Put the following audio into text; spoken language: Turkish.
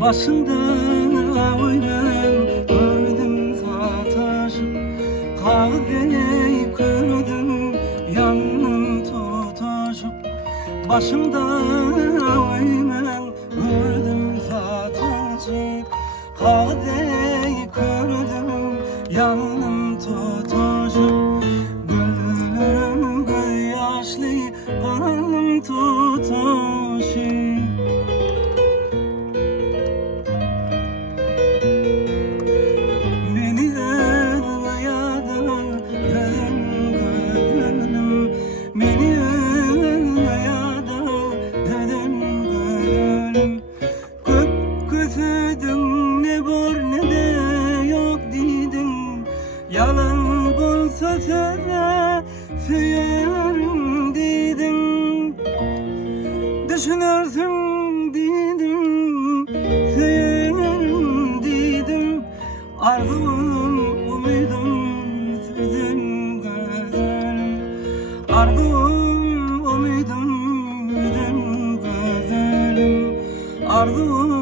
Başında oynan gördüm sataşıp, kahveyi gördüm yanım tutuşup. Başımda oynan gördüm sataşıp, kahveyi gördüm yanım tutuşup. Gülüm göz yaşlı kanım tutuşup. Yalan bolsa sana söylerim dedim, düşünürsün dedim, söylerim dedim. Arzum, umudum, sözün gözlerim. Arzum, umudum, sözün gözlerim. Arzum,